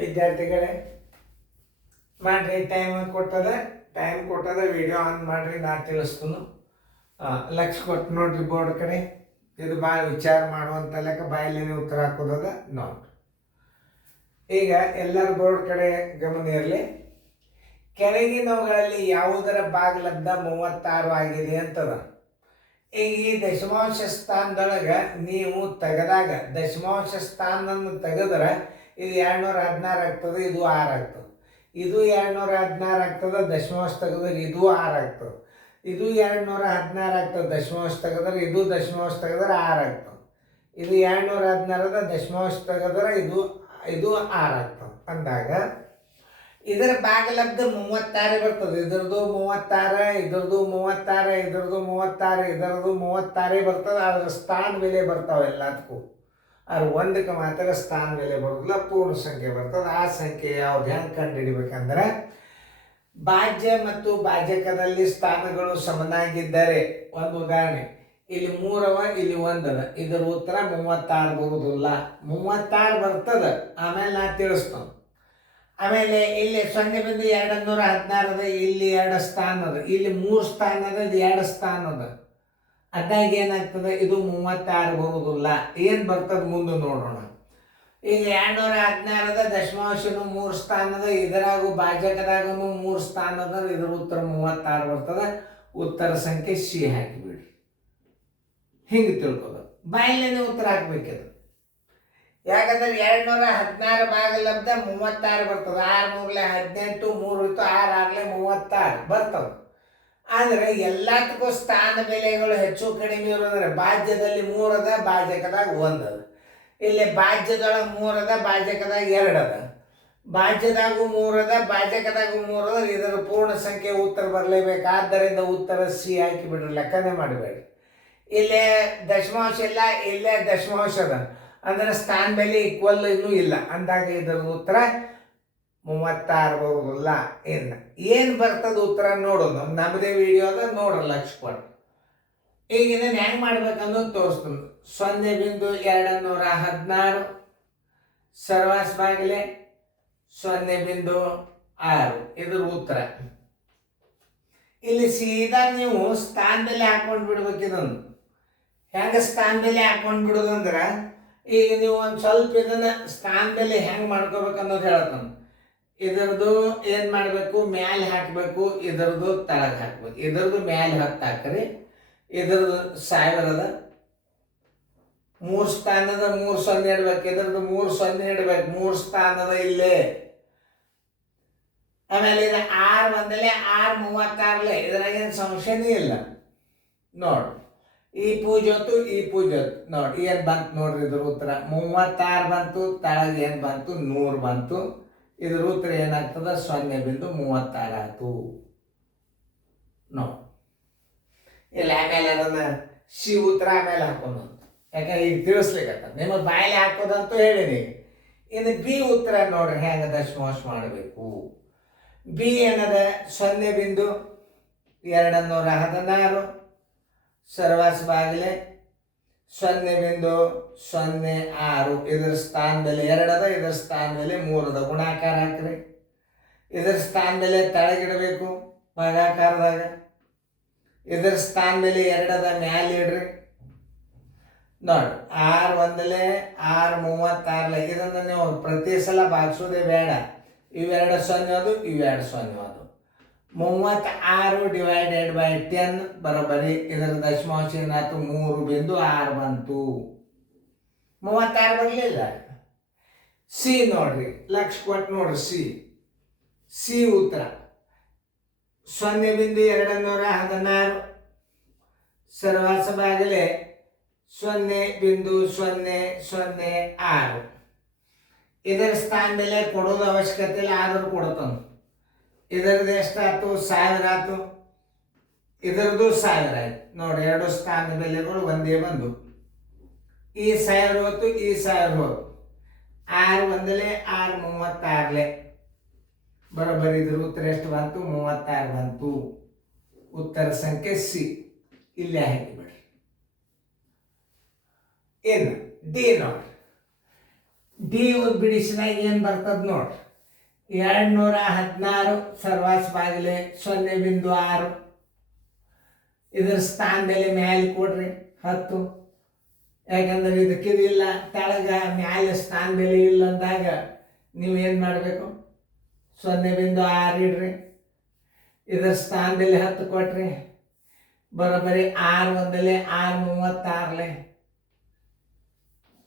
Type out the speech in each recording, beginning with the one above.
ವಿದ್ಯಾರ್ಥಿಗಳೇ ಮಾಡ್ರಿ, time ಕೊಟ್ಟದ video on ಮಾಡ್ರಿ, ನಾ ತಿಳಿಸ್ತೀನಿ. ಲಕ್ಷ ಕೊಟ್ಟು ನೋಡ್ರಿ ಬೋರ್ಡ್ ಕಡೆ. ಇದು ಭಾಳ ವಿಚಾರ ಮಾಡುವಂಥ ಲೆಕ್ಕ, ಬಾಯಲ್ಲೇನೆ ಉತ್ತರ ಹಾಕೋದದ ನೋಡ್ರಿ. ಈಗ ಎಲ್ಲರ ಬೋರ್ಡ್ ಕಡೆ ಗಮನ ಇರಲಿ. ಕೆಳಗಿನವುಗಳಲ್ಲಿ ಯಾವುದರ ಭಾಗಲಬ್ಧ 36 ಆಗಿದೆ ಅಂತದ. ಈಗ ಈ ದಶಮಾಂಶ ಸ್ಥಾನದೊಳಗೆ ನೀವು ತೆಗೆದಾಗ, ದಶಮಾಂಶ ಸ್ಥಾನವನ್ನು ತೆಗೆದ್ರೆ ಇದು 216 ಆಗ್ತದೆ, ಇದು 6 ಆಗ್ತದೆ. ಇದು 216 ಆಗ್ತದೆ, ದಶಮಾಂಶ ತೆಗೆದ್ರೆ ಇದು 6 ಆಗ್ತದೆ. ಇದು 216 ಆಗ್ತದೆ, ದಶಮಾಂಶ ತೆಗೆದ್ರೆ ಇದು, ದಶಮಾಂಶ ತೆಗೆದ್ರೆ 6 ಆಗ್ತದೆ. ಇದು 216 ದಶಮಾಂಶ ತೆಗೆದ್ರೆ ಇದು 6 ಆಗ್ತದೆ. ಅಂದಾಗ ಇದರ ಭಾಗಲಬ್ಧ 36 ಬರ್ತದೆ. ಇದ್ರದ್ದು 36, ಇದ್ರದ್ದು 36, ಇದ್ರದ್ದು 36, ಇದರದ್ದು 36 ಬರ್ತದೆ. ಅದ್ರ ಸ್ಥಾನ ಬೆಲೆ ಬರ್ತಾವೆ ಎಲ್ಲದಕ್ಕೂ. ಅದ್ರ ಒಂದಕ್ಕೆ ಮಾತ್ರ ಸ್ಥಾನ ಬೆಲೆ ಬರೋದಿಲ್ಲ, ಪೂರ್ಣ ಸಂಖ್ಯೆ ಬರ್ತದೆ. ಆ ಸಂಖ್ಯೆ ಯಾವ್ದು ಹೆಂಗೆ ಕಂಡು ಹಿಡಿಬೇಕಂದ್ರೆ, ಭಾಜ್ಯ ಮತ್ತು ಭಾಜಕದಲ್ಲಿ ಸ್ಥಾನಗಳು ಸಮನಾಗಿದ್ದರೆ, ಒಂದು ಉದಾಹರಣೆ, ಇಲ್ಲಿ 3 ಇಲ್ಲಿ 1 ಅದ, ಇದರ ಉತ್ತರ 36 ಬರುವುದಿಲ್ಲ. 36 ಬರ್ತದೆ, ಆಮೇಲೆ ನಾ ತಿಳಿಸ್ತಾನೆ. ಆಮೇಲೆ ಇಲ್ಲಿ 0.216 ಇಲ್ಲಿ 2 ಸ್ಥಾನ ಅದ, ಇಲ್ಲಿ 3 ಸ್ಥಾನ ಅದ, ಇದು 2 ಸ್ಥಾನ ಅದ. ಅದಾಗ ಏನಾಗ್ತದೆ, ಇದು 36 ಬರುವುದಿಲ್ಲ. ಏನು ಬರ್ತದೆ ಮುಂದೆ ನೋಡೋಣ. ಈಗ 216 ದಶಮಾಂಶನು 3 ಸ್ಥಾನ ಅದ, ಇದರಾಗೂ ಭಾಜಕದಾಗೂ 3 ಸ್ಥಾನ ಅದ, ಇದರ ಉತ್ತರ 36 ಬರ್ತದೆ. ಉತ್ತರ ಸಂಖ್ಯೆ ಸಿ ಹಾಕಿಬಿಡ್ರಿ. ಹಿಂಗೆ ತಿಳ್ಕೊದು, ಬಾಯಿಲೇನೆ ಉತ್ತರ ಹಾಕ್ಬೇಕಿದು. ಯಾಕಂದ್ರೆ 216 ಭಾಗಲಬ್ಧ 36 ಬರ್ತದೆ. 6 3 18, 3 ಇತ್ತು, 6 6 36 ಬರ್ತವೆ. ಆದರೆ ಎಲ್ಲದಕ್ಕೂ ಸ್ಥಾನ ಬೆಲೆಗಳು ಹೆಚ್ಚು ಕಡಿಮೆ ಇರೋದ್ರೆ, ಭಾಜ್ಯದಲ್ಲಿ 3 ಅದ, ಭಾಜಕದಾಗ 1 ಅದ. ಇಲ್ಲಿ ಭಾಜ್ಯದೊಳಗೆ 3 ಅದ, ಭಾಜಕದಾಗ 2 ಅದ. ಭಾಜ್ಯದಾಗೂ 3 ಅದ, ಭಾಜಕದಾಗೂ 3 ಅದ. ಇದರ ಪೂರ್ಣ ಸಂಖ್ಯೆ ಉತ್ತರ ಬರಲೇಬೇಕು. ಆದ್ದರಿಂದ ಉತ್ತರ ಸಿ ಹಾಕಿಬಿಡ್ರಿ, ಲೆಕ್ಕನೇ ಮಾಡಬೇಡಿ. ಇಲ್ಲೇ ದಶಮಾಂಶ ಇಲ್ಲ, ಇಲ್ಲೇ ದಶಮಾಂಶ ಅದ, ಅಂದ್ರೆ ಸ್ಥಾನ ಬೆಲೆ ಈಕ್ವಲ್ ಇನ್ನೂ ಇಲ್ಲ. ಅಂದಾಗ ಇದರ ಉತ್ತರ 36 ಬರುವುದಿಲ್ಲ. ಏನು ಬರ್ತದೆ ಉತ್ತರ ನೋಡೋದು, ನಮ್ಮದೇ ವಿಡಿಯೋ ಅದ, ನೋಡ್ರಿ ಲಕ್ಷ ಕೊಟ್ಟು. ಈಗ ಇದನ್ನು ಹೆಂಗೆ ಮಾಡ್ಬೇಕನ್ನೋದು ತೋರಿಸ್ತೀನಿ. 0.216 ಸರ್ವಾಸ್ ಬಾಗಿಲೆ 0.6 ಇದ್ರ ಉತ್ತರ. ಇಲ್ಲಿ ಸೀದಾ ನೀವು ಸ್ಥಾನ ಬೆಲೆ ಹಾಕೊಂಡು ಬಿಡ್ಬೇಕು. ಇದನ್ನು ಹೆಂಗೆ ಸ್ಥಾನ ಬೆಲೆ ಹಾಕೊಂಡು ಬಿಡೋದಂದ್ರೆ, ಈಗ ನೀವು ಒಂದು ಸ್ವಲ್ಪ ಇದನ್ನು ಸ್ಥಾನ ಬೆಲೆ ಹೆಂಗೆ ಮಾಡ್ಕೋಬೇಕು ಅನ್ನೋದು ಹೇಳ್ತಾನೆ. ಇದರದ್ದು ಏನು ಮಾಡಬೇಕು, ಮ್ಯಾಲೆ ಹಾಕಬೇಕು, ಇದರದ್ದು ತಳಗೆ ಹಾಕ್ಬೇಕು. ಇದರದ್ದು ಮ್ಯಾಲೆ 10 ಹಾಕ್ರಿ, ಇದರದ್ದು 1000 ಅದ, 3 ಸ್ಥಾನದ 3 0 ಇಡ್ಬೇಕು. ಇದರದ್ದು 3 0 ಇಡ್ಬೇಕು, 3 ಸ್ಥಾನದ ಇಲ್ಲೇ. ಆಮೇಲೆ ಇದು 6 ಬಂದಲೇ 6 36 ಇದ್ರಾಗೇನು ಸಂಶಯನೇ ಇಲ್ಲ. ನೋಡಿ, ಈ ಪೂಜೊತ್ತು ಈ ಪೂಜೊತ್ತು ನೋಡಿ ಏನು ಬಂತು ನೋಡ್ರಿ. ಇದ್ರ ಉತ್ತರ 36 ಬಂತು, ತಳಗೆ ಏನು ಬಂತು 100 ಬಂತು. ಇದ್ರ ಉತ್ತರ ಏನಾಗ್ತದೆ, 0.36 ಆಯ್ತು ನೋಡಿ. ಇಲ್ಲ ಆಮೇಲೆ ಅದನ್ನು ಸಿ ಉತ್ತರ ಆಮೇಲೆ ಹಾಕೋದು, ಯಾಕಂದ್ರೆ ಈಗ ತಿಳಿಸ್ಲಿಕ್ಕತ್ತ ನಿಮಗೆ ಬಾಯಲ್ಲಿ ಹಾಕೋದಂತೂ ಹೇಳಿನಿ. ಇನ್ನು ಬಿ ಉತ್ತರ ನೋಡ್ರಿ ಹೆಂಗೆ ದಶಮಾಂಶ ಮಾಡಬೇಕು. ಬಿ ಏನದ, 0.216 ಸರ್ವಾಸ್ ಬಾಗಿಲೆ 0.06. ಇದರ ಸ್ಥಾನ ಬೆಲೆ 2 ಅದ, ಇದರ ಸ್ಥಾನ ಬೆಲೆ 3 ಅದ. ಗುಣಾಕಾರ ಹಾಕ್ರಿ. ಇದರ ಸ್ಥಾನ ಬೆಲೆ ತಳಗಿಡಬೇಕು ಭಾಗಾಕಾರದಾಗ. ಇದರ ಸ್ಥಾನ ಬೆಲೆ 2 ಅದ, ಮ್ಯಾಲೆ ಇಡ್ರಿ. ನೋಡಿ 6 1 6 36. ಇದನ್ನು ನೀವು ಪ್ರತಿ ಸಲ ಭಾಗಿಸೋದೇ ಬೇಡ. ಇವೆರಡು 0 ಅದು, ಇವೆರಡು 0 ಅದು. 36/10 ಬರೋಬ್ಬರಿ. ಇದರ ದಶಮಾಂಶ ಏನಾಯ್ತು, 3.6 ಬಂತು. 36 ಬರಲಿಲ್ಲ. ಸಿ ನೋಡ್ರಿ, ಲಕ್ಷ ಕೊಟ್ಟು ನೋಡ್ರಿ. ಸಿ ಉತ್ತರ 0.216 ಸರ್ವಾಸ ಬಾಗಿಲೆ 0.006. ಇದರ ಸ್ಥಾನ ಬೆಲೆ ಕೊಡೋದು ಅವಶ್ಯಕತೆ ಇಲ್ಲ, ಆದರೂ ಕೊಡ್ತಾನೆ. ಇದರದ್ದು ಎಷ್ಟಾಯ್ತು, 1000 ಆಯ್ತು. ಇದರದ್ದು 1000 ಆಯ್ತು ನೋಡಿ. 2 ಸ್ಥಾನ ಬೆಲೆಗಳು ಒಂದೇ ಬಂದು. ಈ 1000 ಹೋಯ್ತು, ಈ 1000 ಹೋಯ್ತು. 6 1 6 36 ಬರೋಬ್ಬರಿ. ಇದ್ರ ಉತ್ತರ ಎಷ್ಟು ಬಂತು, 36 ಬಂತು. ಉತ್ತರ ಸಂಖ್ಯೆ ಸಿ ಇಲ್ಲೇ ಹಾಕಿಬಿಡ್ರಿ. ಇನ್ನು ಡಿ ನೋಡಿ. ಡಿ ಡಿ ಬಿಡಿಸಿದಾಗ ಏನು ಬರ್ತದೆ ನೋಡಿ, 216 ಸರ್ವಾಸ್ ಬಾಗಿಲೆ 0.6. ಇದರ ಸ್ಥಾನದಲ್ಲಿ ಮ್ಯಾಲೆ ಕೊಡ್ರಿ 10. ಯಾಕಂದ್ರೆ ಇದಕ್ಕಿದಿಲ್ಲ, ತೆಳಗ ಮ್ಯಾಲೆ ಸ್ಥಾನದಲ್ಲಿ ಇಲ್ಲ ಅಂದಾಗ ನೀವು ಏನು ಮಾಡಬೇಕು, 0.6 ಇಡ್ರಿ. ಇದರ ಸ್ಥಾನದಲ್ಲಿ 10 ಕೊಟ್ರಿ, ಬರೋಬ್ಬರಿ 6 ಒಂದಲೆ 6 36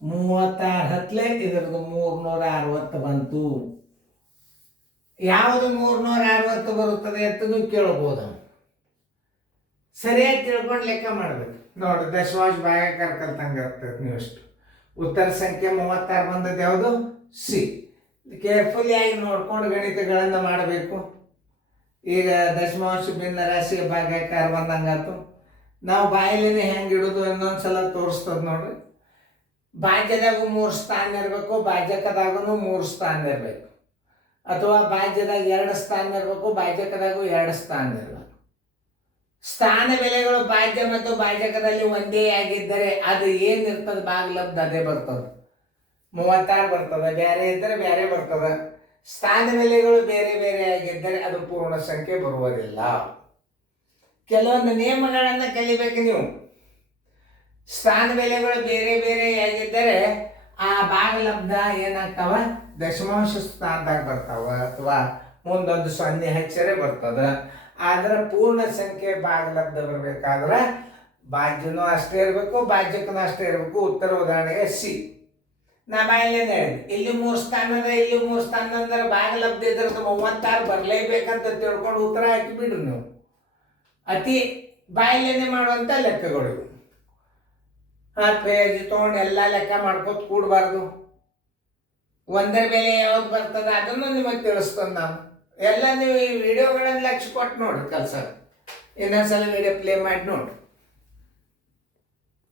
36 ಇದ್ರದ್ದು 360 ಬಂತು. ಯಾವುದು 360 ಬರುತ್ತದೆ ಅಂತಲೂ ಕೇಳ್ಬೋದು. ಸರಿಯಾಗಿ ತಿಳ್ಕೊಂಡು ಲೆಕ್ಕ ಮಾಡಬೇಕು ನೋಡಿ. ದಶಮಾಂಶ ಭಾಗಾಕಾರ ಕಲ್ತಂಗೆ ಆಗ್ತದೆ ನೀವಷ್ಟು. ಉತ್ತರ ಸಂಖ್ಯೆ 36 ಬಂದದ್ದು ಯಾವುದು? ಸಿ. ಕೇರ್ಫುಲಿ ಆಗಿ ನೋಡ್ಕೊಂಡು ಗಣಿತಗಳನ್ನು ಮಾಡಬೇಕು. ಈಗ ದಶಮಾಂಶ ಭಿನ್ನ ರಾಶಿ ಭಾಗಾಕಾರ ಬಂದಂಗಾತು. ನಾವು ಬಾಯಲಿನೇ ಹೆಂಗೆ ಇಡೋದು ಇನ್ನೊಂದ್ಸಲ ತೋರಿಸ್ತದೆ ನೋಡ್ರಿ. ಭಾಜ್ಯದಾಗೂ 3 ಸ್ಥಾನ ಇರಬೇಕು, ಭಾಜಕದಾಗೂ 3 ಸ್ಥಾನ ಇರಬೇಕು. ಅಥವಾ ಭಾಜ್ಯದಾಗ 2 ಸ್ಥಾನ ಇರಬೇಕು, ಭಾಜಕದಾಗೂ 2 ಸ್ಥಾನ ಇರಬೇಕು. ಸ್ಥಾನ ಬೆಲೆಗಳು ಭಾಜ್ಯ ಮತ್ತು ಭಾಜಕದಲ್ಲಿ ಒಂದೇ ಆಗಿದ್ದರೆ ಅದು ಏನಿರ್ತದೆ ಭಾಗಲಬ್ಧ ಅದೇ ಬರ್ತದೆ. 36 ಬರ್ತದೆ, ಬೇರೆ ಇದ್ದರೆ ಬೇರೆ ಬರ್ತದೆ. ಸ್ಥಾನ ಬೆಲೆಗಳು ಬೇರೆ ಬೇರೆ ಆಗಿದ್ದರೆ ಅದು ಪೂರ್ಣ ಸಂಖ್ಯೆ ಬರುವುದಿಲ್ಲ. ಕೆಲವೊಂದು ನಿಯಮಗಳನ್ನು ಕಲಿಬೇಕು ನೀವು. ಸ್ಥಾನ ಬೆಲೆಗಳು ಬೇರೆ ಬೇರೆ ಆಗಿದ್ದರೆ ಆ ಭಾಗಲಬ್ಧ ಏನಾಗ್ತಾವ, ದಶಮಾಂಶ ಸ್ಥಾನದಾಗ ಬರ್ತಾವ, ಅಥವಾ ಮುಂದೊಂದು 0 ಹಚ್ಚರೆ ಬರ್ತದ. ಆದ್ರೆ ಪೂರ್ಣ ಸಂಖ್ಯೆ ಭಾಗಲಬ್ಧ ಬರಬೇಕಾದ್ರೆ ಭಾಜ್ಯನೂ ಅಷ್ಟೇ ಇರಬೇಕು, ಭಾಜ್ಯಕ್ಕೂ ಅಷ್ಟೇ ಇರಬೇಕು. ಉತ್ತರ ಉದಾಹರಣೆಗೆ ಸಿ. ನಾ ಬಾಯಲ್ಲೇನೆ ಹೇಳಿದೆ, ಇಲ್ಲಿ 3 ಸ್ಥಾನ ಅದ, ಇಲ್ಲಿ 3 ಸ್ಥಾನ ಅಂದ್ರೆ ಭಾಗಲಬ್ಧ ಇದ್ರದ್ದು 36 ಬರಲೇಬೇಕಂತ ತಿಳ್ಕೊಂಡು ಉತ್ತರ ಹಾಕಿ ಬಿಡ್ರಿ ನೀವು. ಅತಿ ಬಾಯಲ್ಲೇನೆ ಮಾಡುವಂಥ ಲೆಕ್ಕಗಳು. ಪೇಜ್ ತೊಗೊಂಡು ಎಲ್ಲ ಲೆಕ್ಕ ಮಾಡ್ಕೋತ ಕೂಡಬಾರ್ದು. ಒಂದರ ಬೆಲೆ ಯಾವ್ದು ಬರ್ತದೆ ಅದನ್ನು ನಿಮಗೆ ತಿಳಿಸ್ತದೆ. ನಾನು ಎಲ್ಲ ನೀವು ಈ ವಿಡಿಯೋಗಳನ್ನು ಲಕ್ಷ್ಯ ಕೊಟ್ಟು ನೋಡ್ರಿ ಕಲ್ಸ. ಇನ್ನೊಂದ್ಸಲ ವಿಡಿಯೋ ಪ್ಲೇ ಮಾಡಿ ನೋಡ್ರಿ.